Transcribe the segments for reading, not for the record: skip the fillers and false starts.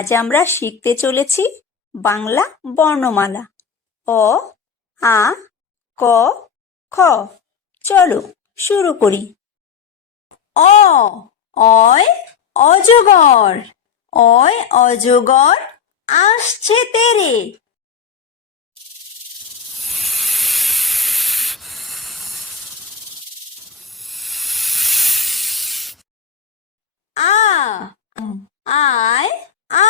আজ আমরা শিখতে চলেছি বাংলা বর্ণমালা অ, আ, ক, খ। চলো শুরু করি। অ, অয় অজগর, অয় অজগর আসছে তেরে। আ, আয়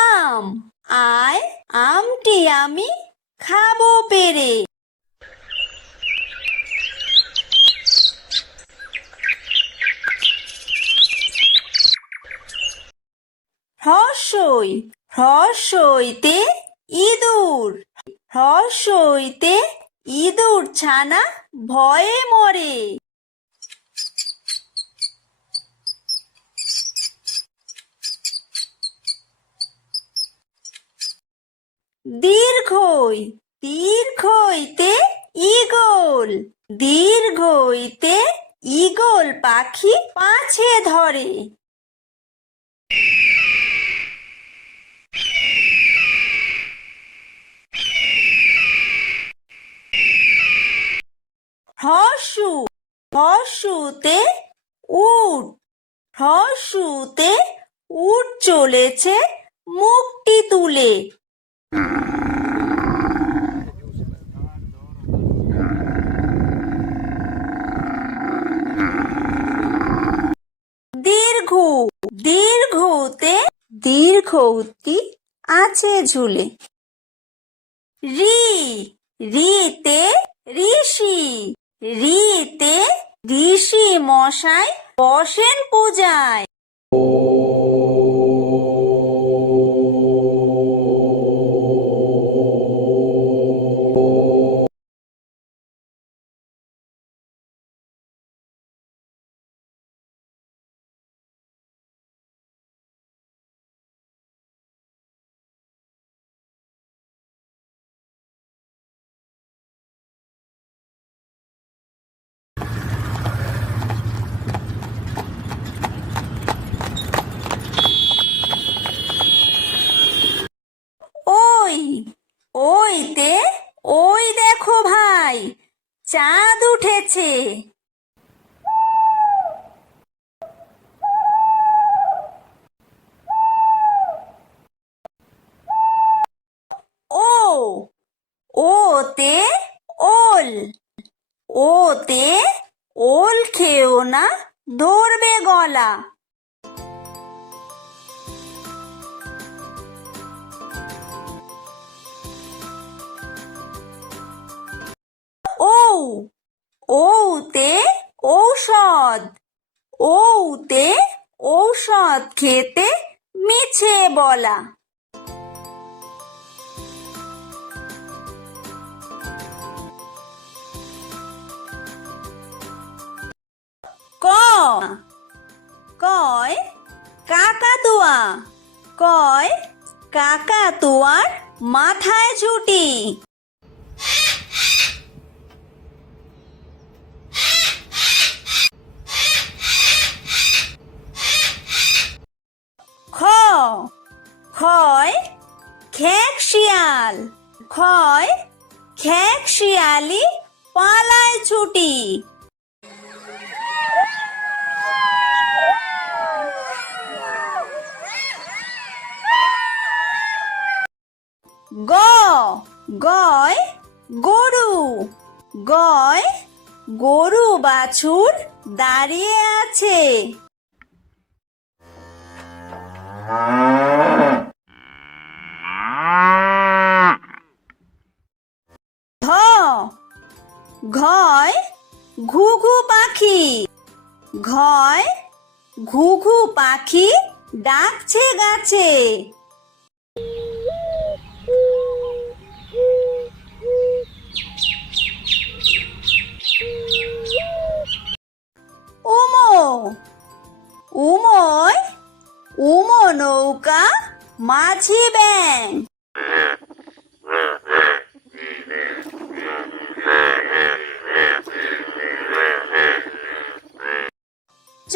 আম, আয় আমটি আমি খাবো পেরে। হ্রস্বই, হ্রস্বইতে ইঁদুর, হ্রস্বইতে ইঁদুর ছানা ভয়ে মরে। দীর্ঘই, দীর্ঘইতে ঈগল, দীর্ঘইতে ঈগল পাখি পাছে ধরে। হ্রস্ব, হ্রস্বতে উট, হ্রস্বতে উট চলেছে মুখটি তুলে। দীর্ঘ, দীর্ঘতে দীর্ঘউতি আছে ঝুলে। রি, রিতে ঋষি, রিতে ঋষি মশাই বসেন পূজায়। ওই, ওইতে ওই দেখো ভাই চাঁদ উঠেছে। ও, ওতে ওল, ওতে ওল খেও না ধরবে গলা। ও, ওতে ঔষধ, ওতে ঔষধ খেতে মিছে বলা। ক, কয় কাকাতুয়া, কয় কাকাতুয়ার মাথায় ঝুঁটি। খ, খয় খেক শিয়াল, খয় খেক শিয়ালি পালায় ছুটি। গ, গয় গরু, গয় গরু বাছুর দাঁড়িয়ে আছে। ঘ, ঘয় ঘুঘু পাখি, ঘয় ঘুঘু পাখি ডাকছে গাছে। উমো, উময় উমো নৌকা মাঝি ব্যাং। চ,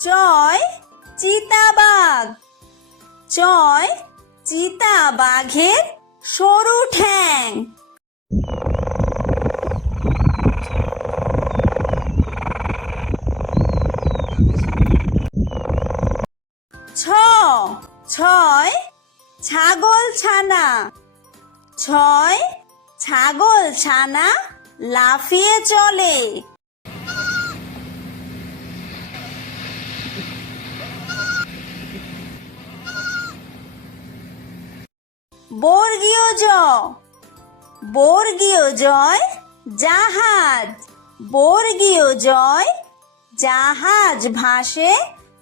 চয় চিতাবাঘ, চয় চিতা বাঘের সরু ঠ্যাং। ছ ছয় ছাগল ছানা। ছয় ছাগল ছানা লাফিয়ে চলে। বর্গীয় জ বর্গীয় জয় জাহাজ। বর্গীয় জয় জাহাজ ভাসে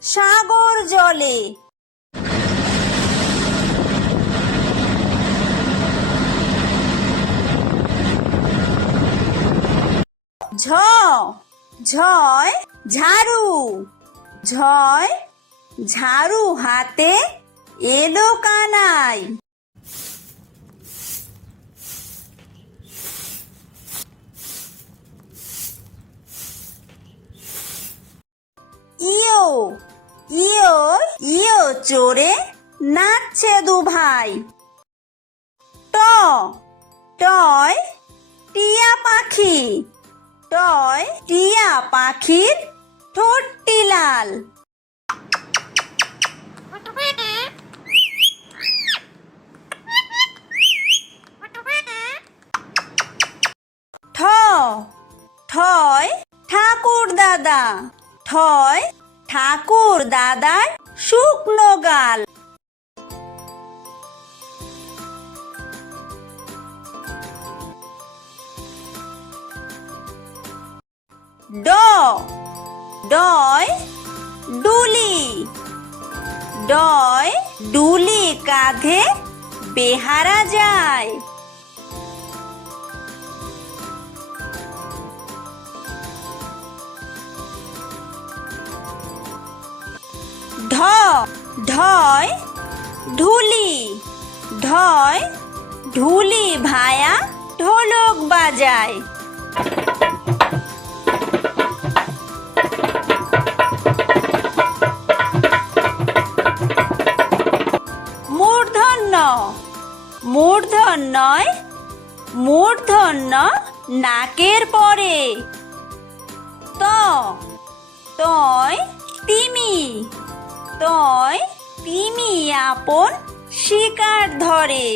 সাগর জলে। ঝ ঝয় ঝাড়ু। ঝয় ঝাড়ু হাতে এলো কানাই। ইয়ো ইয়ো ইয়ো চড়ে নাচছে দু ভাই। ট টয় টিয়া পাখি। টয় টিয়া পাখির ঠোঁটটি লাল। ঠ ঠয় ঠাকুর দাদা। ঠয় ঠাকুর দাদার শুকনো গাল। ড ডয় ডুলি। ডয় ডুলি কাঁধে বেহারা যায়। ঢ ঢয় ঢুলি। ঢয় ঢুলি ভায়া ঢোলক বাজায়। মূর্ধন্য মূর্ধন্যয় মূর্ধন্য নাকের পরে। ত তয় তিমি। তয় তিমি আপন শিকার ধরে।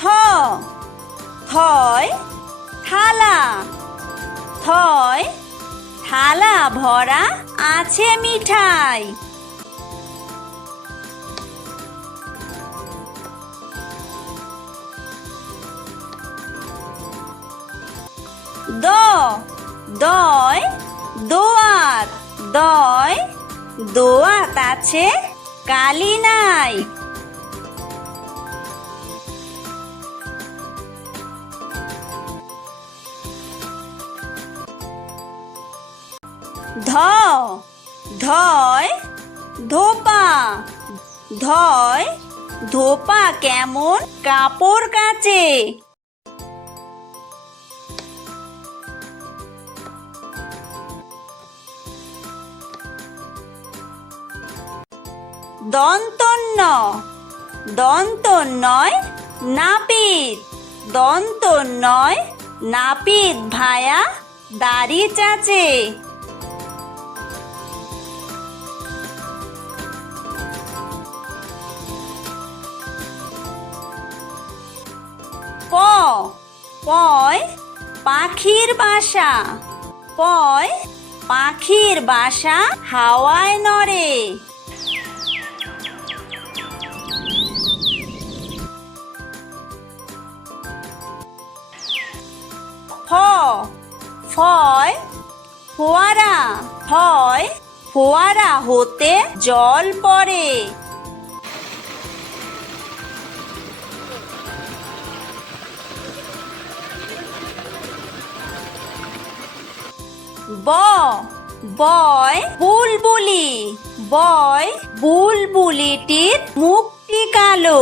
থ থয় থালা। থয় থালা ভরা আছে মিঠাই। দ দয় দোয়াত। দয় দোয়াত আছে কালি নাই। ধ ধয় ধোপা। ধয় ধোপা কেমন কাপড় কাচে। দন্তন্য দন্তন্যয় নাপিত। দন্তন্যয় নাপিত ভায়া দাড়ি চাচে। প পয় পাখির বাসা। পয় পাখির বাসা হাওয়ায় নড়ে। ফ ফয় ফোয়ারা। ফয় ফোয়ারা হতে জল পড়ে। ব বয় বুলবুলি। বয় বুলবুলিটির মুখটি কালো।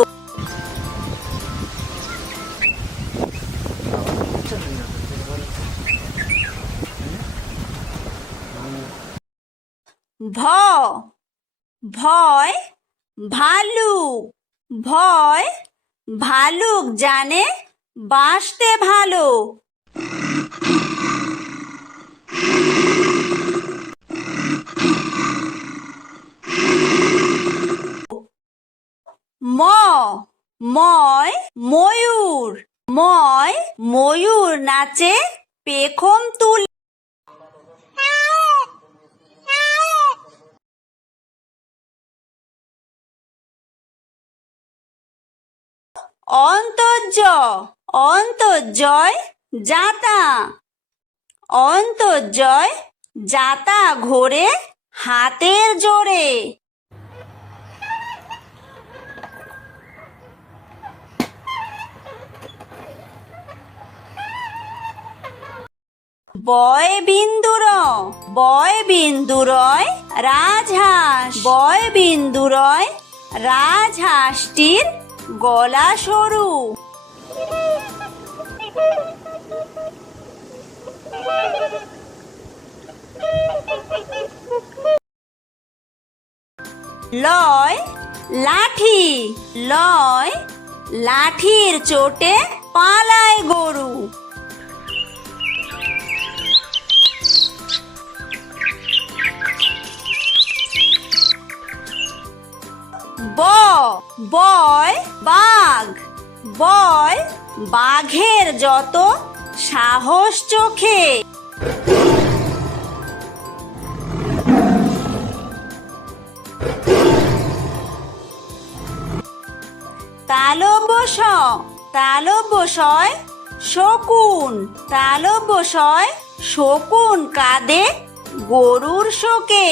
ভ ভয় ভালুক ভয় ভালুক জানে বাসতে ভালো। ম ময় ময়ূর ময় ময়ূর নাচে পেখম তুলে। অন্তর্য অন্তর্জয় যাতা অন্তর্জয় যাতা ঘোরে হাতের জোরে। বয় বিন্দুরয় রাজহাঁস বয় বিন্দুরয় রাজহাঁসটির গলা সরু। লয় লাঠি লয় লাঠির চোটে পালায় গরু। বয় বাঘ বয় বাঘের যত সাহস চোখে। তালব্যশয় শকুন তালব্যশয় শকুন কাঁদে গরুর শোকে।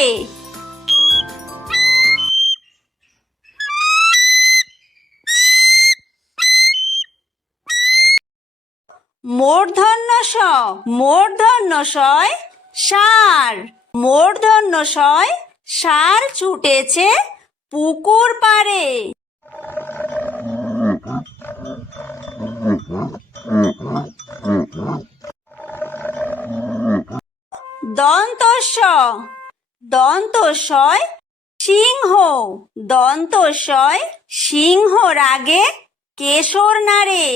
মূর্ধন্যশয় ষাঁড় মূর্ধন্যশয় ষাঁড় ছুটেছে পুকুর পাড়ে। দন্তস্বয় সিংহ দন্তস্বয় সিংহ রাগে কেশর নাড়ে।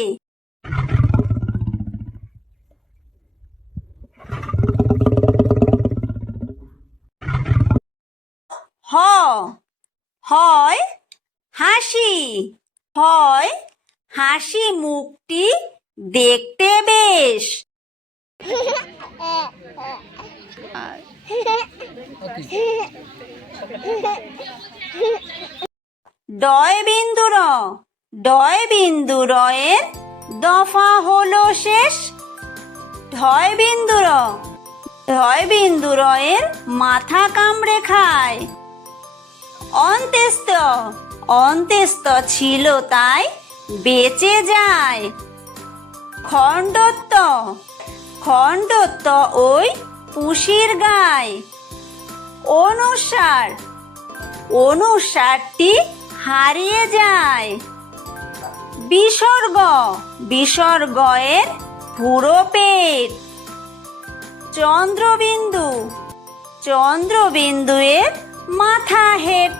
হয় হাসি মুখটি দেখতে বেশ। ডয় বিন্দুরয়ের দফা হলো শেষ। ঢয় বিন্দুরয়ের মাথা কামড়ে খায়। অন্ত্যেস্ত ছিল তাই বেঁচে যায়। খণ্ডত্ব ওই পুষির গায়। অনুসারটি হারিয়ে যায়। বিসর্গয়ের পুরো পেট। চন্দ্রবিন্দুয়ের মাথা হেঁট।